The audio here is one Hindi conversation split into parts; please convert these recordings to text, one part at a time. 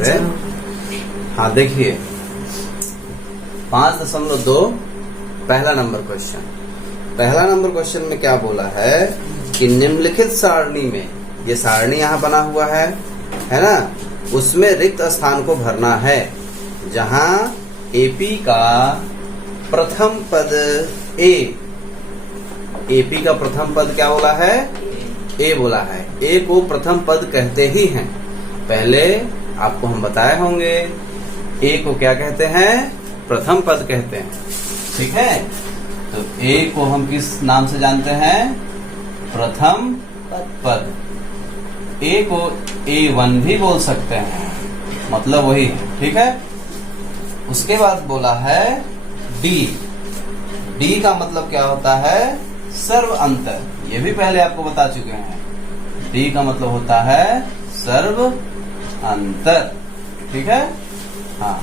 हाँ देखिए 5.2 पहला नंबर क्वेश्चन में क्या बोला है कि निम्नलिखित सारणी में, ये सारणी यहाँ बना हुआ है ना, उसमें रिक्त स्थान को भरना है जहाँ एपी का प्रथम पद एपी का प्रथम पद क्या बोला है, ए बोला है। ए को प्रथम पद कहते ही हैं, पहले आपको हम बताए होंगे ए को क्या कहते हैं, प्रथम पद कहते हैं। ठीक है, तो ए को हम किस नाम से जानते हैं, प्रथम पद। ए को A1 भी बोल सकते हैं, मतलब वही है। ठीक है, उसके बाद बोला है डी का मतलब क्या होता है, सर्व अंतर। ये भी पहले आपको बता चुके हैं, डी का मतलब होता है सर्व अंतर। ठीक है, हाँ।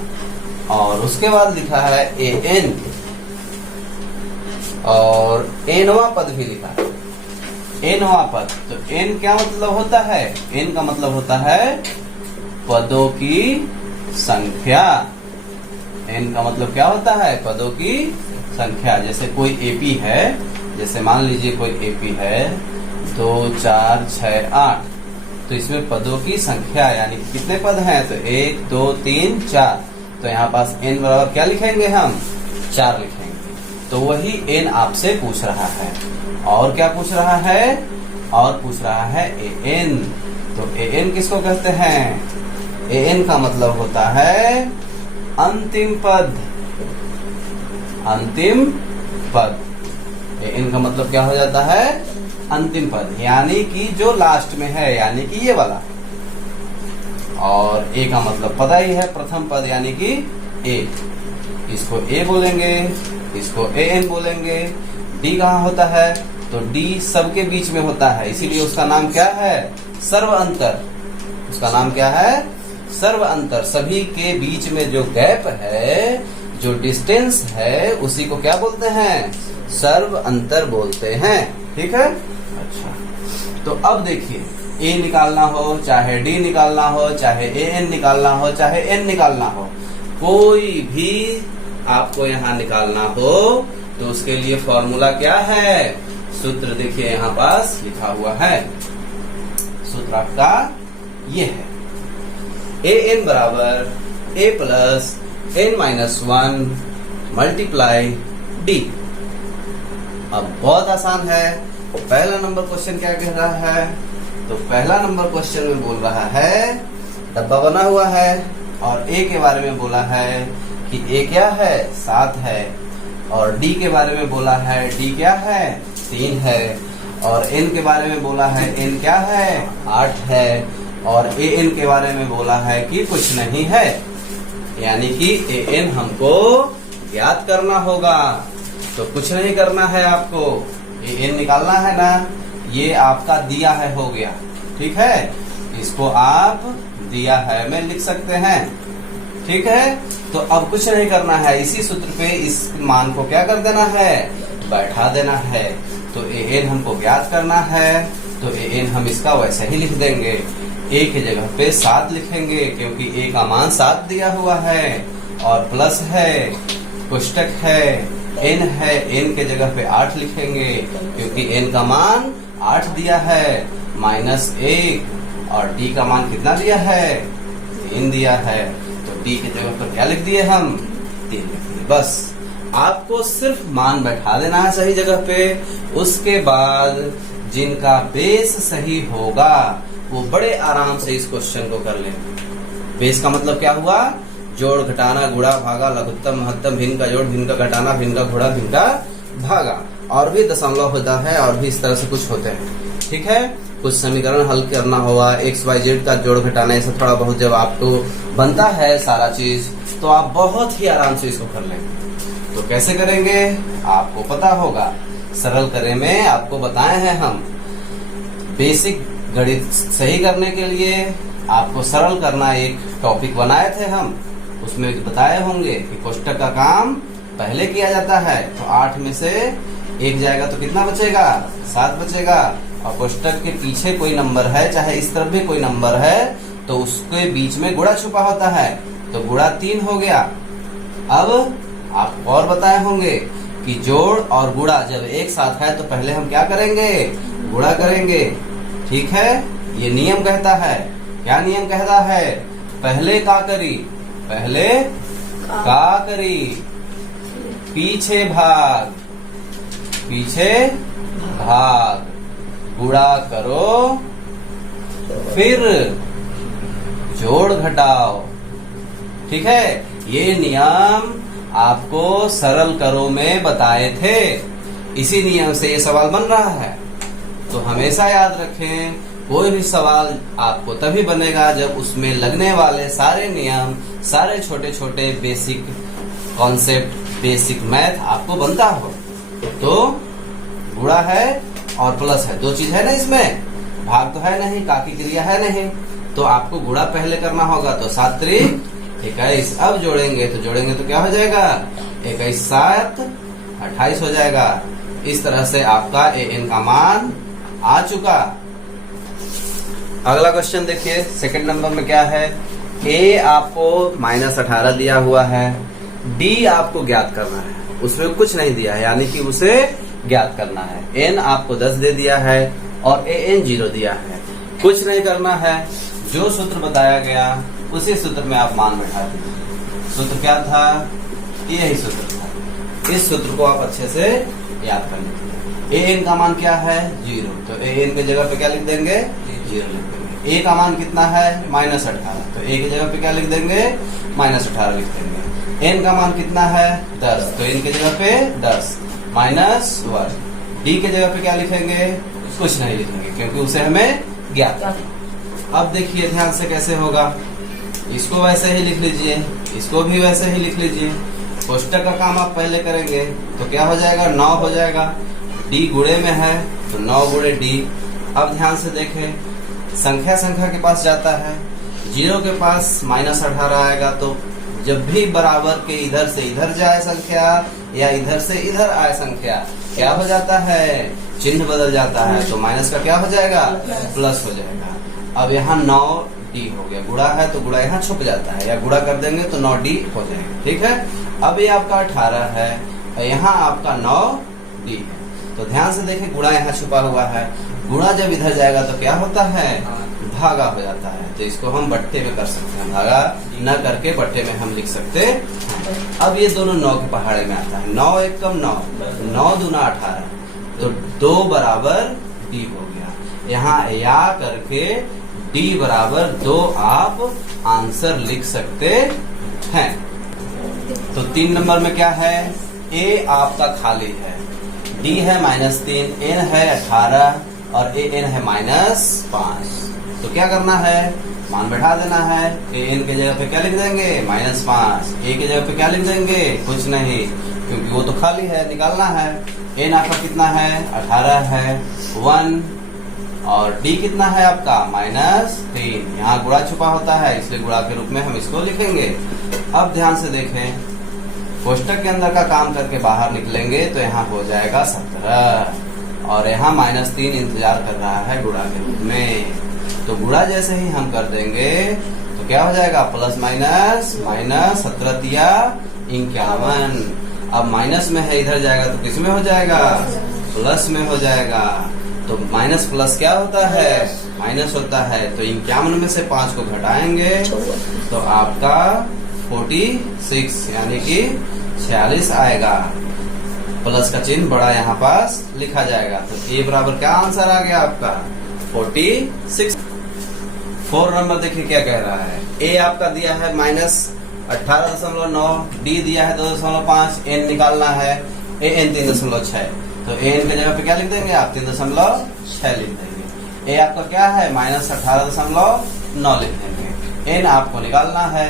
और उसके बाद लिखा है एन, और एनवा पद भी लिखा है, एनवा पद। तो एन क्या मतलब होता है, एन का मतलब होता है पदों की संख्या। एन का मतलब क्या होता है, पदों की संख्या। जैसे कोई एपी है, जैसे मान लीजिए कोई एपी है 2 4 6 8, तो इसमें पदों की संख्या यानी कितने पद हैं, तो 1 2 3 4। तो यहाँ पास n बराबर क्या लिखेंगे हम, 4 लिखेंगे। तो वही n आपसे पूछ रहा है। और क्या पूछ रहा है, और पूछ रहा है an। तो an किसको कहते हैं, an का मतलब होता है अंतिम पद, अंतिम पद। an का मतलब क्या हो जाता है, अंतिम पद, यानी कि जो लास्ट में है, यानी कि ये वाला। और ए का मतलब पता ही है, प्रथम पद यानी कि ए। इसको ए बोलेंगे, इसको एन बोलेंगे। डी कहाँ होता है, तो डी सबके बीच में होता है, इसीलिए उसका नाम क्या है, सर्व अंतर। उसका नाम क्या है, सर्व अंतर। सभी के बीच में जो गैप है, जो डिस्टेंस है, उसी को क्या बोलते हैं, सर्व अंतर बोलते हैं। ठीक है, अच्छा। तो अब देखिए, ए निकालना हो, चाहे डी निकालना हो, चाहे एन निकालना हो, चाहे एन निकालना हो, कोई भी आपको यहाँ निकालना हो, तो उसके लिए फॉर्मूला क्या है, सूत्र देखिए यहाँ पास लिखा हुआ है। सूत्र आपका ये है, ए एन बराबर a plus n minus 1 multiply d. अब बहुत आसान है। पहला नंबर क्वेश्चन क्या कह रहा है, तो पहला नंबर क्वेश्चन में बोल रहा है, डब्बा बना हुआ है और ए के बारे में बोला है कि ए क्या है, 7 है। और डी के बारे में बोला है, डी क्या है, 3 है। और एन के बारे में बोला है, एन क्या है, 8 है। और ए एन के बारे में बोला है कि कुछ नहीं है, यानी कि ए एन हमको ज्ञात करना होगा। तो कुछ नहीं करना है आपको, ए एन निकालना है ना, ये आपका दिया है, हो गया। ठीक है, इसको आप दिया है में लिख सकते हैं। ठीक है, तो अब कुछ नहीं करना है, इसी सूत्र पे इस मान को क्या कर देना है, बैठा देना है। तो ए एन हमको ज्ञात करना है, तो ए एन हम इसका वैसे ही लिख देंगे। ए की जगह पे 7 लिखेंगे, क्योंकि ए का मान 7 दिया हुआ है, और प्लस है, कोष्टक है, n है, n के जगह पे 8 लिखेंगे, क्योंकि n का मान 8 दिया है, माइनस 1। और d का मान कितना दिया है, 3 दिया है। तो d की जगह पर क्या लिख दिए हम, 3 लिख दिए। बस आपको सिर्फ मान बैठा देना है सही जगह पे। उसके बाद जिनका बेस सही होगा, वो बड़े आराम से इस क्वेश्चन को कर लेंगे। बेस का मतलब क्या हुआ, जोड़ घटाना गुणा भागा, लघुत्तम महत्तम, भिन्न का जोड़, भिन्न का घटाना, भिन्न का गुणा, भिन्न का भागा। और भी दशमलव होता है, और भी इस तरह से कुछ होते हैं। ठीक है, कुछ समीकरण हल करना होगा, एक्स वाई जेड का जोड़ घटाना, ऐसा थोड़ा बहुत जब आपको बनता है सारा चीज, तो आप बहुत ही आराम से इसको कर लेंगे। तो कैसे करेंगे आपको पता होगा, सरल करे में आपको बताए हैं हम। बेसिक गणित सही करने के लिए आपको सरल करना एक टॉपिक बनाए थे हम, उसमें बताए होंगे कि कोष्टक का काम पहले किया जाता है। तो 8 में से 1 जाएगा तो कितना बचेगा, 7 बचेगा। और कोष्टक के पीछे कोई नंबर है, चाहे इस तरफ भी कोई नंबर है, तो उसके बीच में गुणा छुपा होता है, तो गुणा 3 हो गया। अब आप और बताए होंगे कि जोड़ और गुणा जब एक साथ है तो पहले हम क्या करेंगे, गुणा करेंगे। ठीक है, ये नियम कहता है। क्या नियम कहता है, पहले का करी, पहले का करी, पीछे भाग, पीछे भाग, गुणा करो फिर जोड़ घटाओ। ठीक है, ये नियम आपको सरल करो में बताए थे, इसी नियम से ये सवाल बन रहा है। तो हमेशा याद रखें, कोई भी सवाल आपको तभी बनेगा जब उसमें लगने वाले सारे नियम, सारे छोटे छोटे बेसिक कॉन्सेप्ट, बेसिक मैथ आपको बनता हो। तो गुणा है और प्लस है, दो चीज है ना इसमें, भाग तो है नहीं, का की क्रिया है नहीं, तो आपको गुणा पहले करना होगा। तो 7 त्रिक 21, अब जोड़ेंगे तो क्या हो जाएगा, 21 7 28 हो जाएगा। इस तरह से आपका an का मान आ चुका। अगला क्वेश्चन देखिए, सेकंड नंबर में क्या है, a आपको -18 दिया हुआ है, d आपको ज्ञात करना है, उसमें कुछ नहीं दिया है, यानी कि उसे ज्ञात करना है। n आपको 10 दे दिया है और an 0 दिया है, कुछ नहीं करना है। जो सूत्र बताया गया उसी सूत्र में आप मान बैठा दीजिए। सूत्र क्या था, यही सूत्र था। इस सूत्र को आप अच्छे से याद कर लीजिए। an का मान क्या है, 0, तो an की जगह पे क्या लिख देंगे, 0 लिख देंगे। a का मान कितना है, -18, तो a की जगह पे क्या लिख देंगे, -18 लिख देंगे। n का मान कितना है, 10, तो n की जगह पे 10 -1। d की जगह पे क्या लिखेंगे, कुछ नहीं लिखेंगे क्योंकि उसे हमें ज्ञात है। अब देखिए ध्यान से कैसे होगा, इसको वैसे ही लिख लीजिए, इसको भी वैसे ही लिख लीजिए। कोष्टक का काम आप पहले करेंगे तो क्या हो जाएगा, 9 हो जाएगा। d गुणे में है तो 9 गुणे d। अब ध्यान से देखें, संख्या के पास जाता है, 0 के पास -18 आएगा, तो जब भी बराबर के इधर से इधर जाए संख्या या इधर से इधर आए संख्या, क्या हो जाता है, चिन्ह बदल जाता है, तो माइनस का क्या हो जाएगा, प्लस हो जाएगा। अब यहाँ 9d हो गया, गुणा है तो गुणा यहाँ छुप जाता है, या गुणा कर देंगे तो 9d हो जाएगा। ठीक है, अब ये आपका 18 है और यहाँ आपका 9d है, तो ध्यान से देखें गुणा यहाँ छुपा हुआ है, गुणा जब इधर जाएगा तो क्या होता है, भागा हो जाता है। तो इसको हम बट्टे में कर सकते हैं, भागा न करके बट्टे में हम लिख सकते हैं। अब ये दोनों 9 के पहाड़े में आता है, 9 1 कम 9, 9 दूना 18, तो 2 बराबर d हो गया। यहाँ या करके d बराबर 2 आप आंसर लिख सकते हैं। तो 3 नंबर में क्या है, a आपका खाली है, d है -3, n है 18 और an है -5। तो क्या करना है, मान बैठा देना है। an के जगह पे क्या लिख देंगे, -5, a के जगह पे क्या लिख देंगे, कुछ नहीं, क्योंकि वो तो खाली है, निकालना है। n आपका कितना है, 18 है, 1, और d कितना है आपका, -3। यहाँ गुणा छुपा होता है, इसलिए गुणा के रूप में हम इसको लिखेंगे। अब ध्यान से देखें, कोष्टक के अंदर का काम करके बाहर निकलेंगे तो यहाँ हो जाएगा 17, और यहाँ -3 इंतजार कर रहा है गुणा के रूप में। तो गुणा जैसे ही हम कर देंगे तो क्या हो जाएगा, प्लस माइनस, -17 तिया 51। अब माइनस में है, इधर जाएगा तो किस में हो जाएगा, प्लस में हो जाएगा। तो माइनस प्लस क्या होता है, माइनस होता है। तो 51 में से 5 को घटाएंगे तो आपका 46 यानी कि 46 आएगा। प्लस का चिन्ह बड़ा यहाँ पास लिखा जाएगा। तो ए बराबर क्या आंसर आ गया आपका, 46। 4 नंबर देखिए क्या कह रहा है, ए आपका दिया है -18.9, डी दिया है 2.5, एन निकालना है, ए एन 3.6। तो एन के जगह पे क्या लिख देंगे आप, 3.6 लिख देंगे। ए आपका क्या है, -18.9 लिख देंगे। एन आपको निकालना है,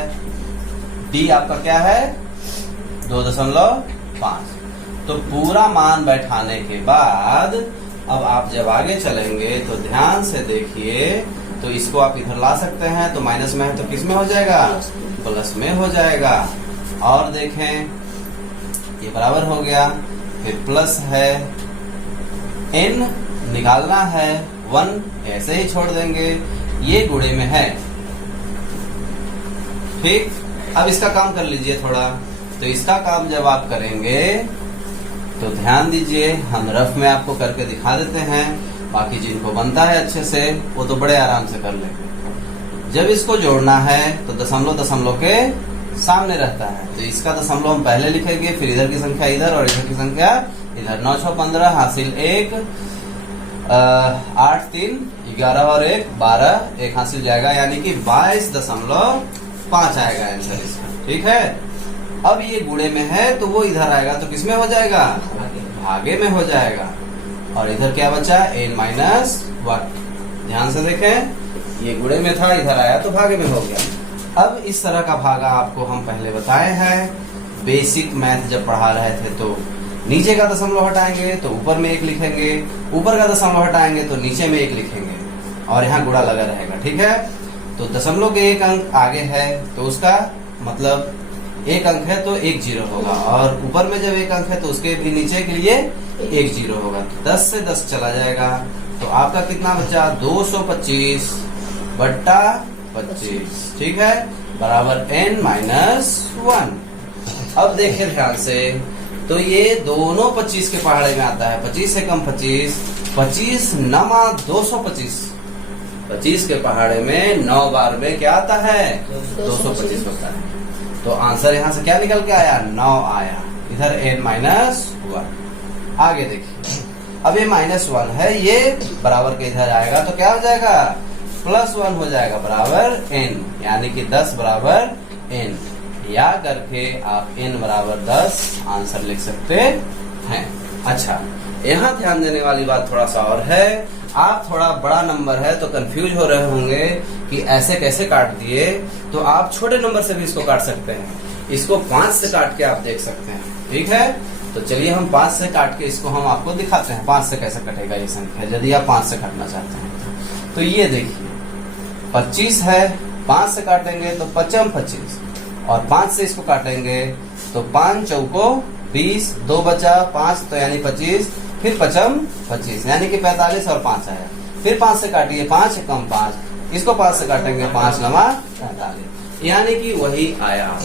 डी आपका क्या है 2.5। तो पूरा मान बैठाने के बाद अब आप जब आगे चलेंगे तो ध्यान से देखिए, तो इसको आप इधर ला सकते हैं। तो माइनस में है तो किस में हो जाएगा, प्लस में हो जाएगा। और देखें ये बराबर हो गया, फिर प्लस है, एन निकालना है, 1 ऐसे ही छोड़ देंगे। ये गुणे में है ठीक, अब इसका काम कर लीजिए थोड़ा। तो इसका काम जब आप करेंगे तो ध्यान दीजिए, हम रफ में आपको करके दिखा देते हैं, बाकी जिनको बनता है अच्छे से वो तो बड़े आराम से कर लेंगे। जब इसको जोड़ना है तो दशमलव दशमलव के सामने रहता है, तो इसका दशमलव हम पहले लिखेंगे, फिर इधर की संख्या इधर और इधर की संख्या इधर। 9 6 15 हासिल 1, 8 3 11 और 1 12, 1 हासिल जाएगा, यानी कि 22.5 आएगा आंसर इसका। ठीक है, अब ये गुणे में है तो वो इधर आएगा, तो किसमें हो जाएगा? भागे में हो जाएगा। और इधर क्या बचा? n-1। ध्यान से देखें, ये गुणे में था, इधर आया तो भागे में हो गया। अब इस तरह का भागा आपको हम पहले बताए हैं, बेसिक मैथ जब पढ़ा रहे थे। तो नीचे का दशमलव हटाएंगे तो ऊपर में 1 लिखेंगे, ऊपर का दशमलव हटाएंगे तो नीचे में 1 लिखेंगे, और यहाँ गुणा लगा रहेगा। ठीक है, तो दशमलव के 1 अंक आगे है तो उसका मतलब 1 अंक है तो 1 0 होगा, और ऊपर में जब 1 अंक है तो उसके भी नीचे के लिए 1 0 होगा। तो 10 से 10 चला जाएगा, तो आपका कितना बचा? 225/25। ठीक है, बराबर n-1। अब देखिए ध्यान से, तो ये दोनों 25 के पहाड़े में आता है। 25 से कम 25, 25 नमा 225। 25 के पहाड़े में 9 बार में क्या आता है? 225 होता है। तो आंसर यहाँ से क्या निकल के आया? 9 आया। इधर n-1। आगे देखिए, अब ये -1 है, ये बराबर के इधर आएगा तो क्या हो जाएगा? +1 हो जाएगा, बराबर n, यानी कि 10 बराबर n। या करके आप n बराबर 10 आंसर लिख सकते हैं। अच्छा, यहाँ ध्यान देने वाली बात थोड़ा सा और है। आप थोड़ा बड़ा नंबर है तो कंफ्यूज हो रहे होंगे कि ऐसे कैसे काट दिए, तो आप छोटे नंबर से भी इसको काट सकते हैं। इसको 5 से काट के आप देख सकते हैं। ठीक है, तो चलिए हम 5 से काट के इसको हम आपको दिखाते हैं 5 से कैसे कटेगा ये संख्या, यदि आप 5 से काटना चाहते हैं। तो ये देखिए, 25 है, 5 से काटेंगे तो 5 25, और 5 से इसको काटेंगे तो 5 चौको 20, 2 बचा 5, तो यानी 25, फिर 5 25, यानी कि 45 और 5 आया। फिर 5 से काटिए, 5 कम 5, इसको 5 से काटेंगे 5 नमा 45, यानी कि वही आया।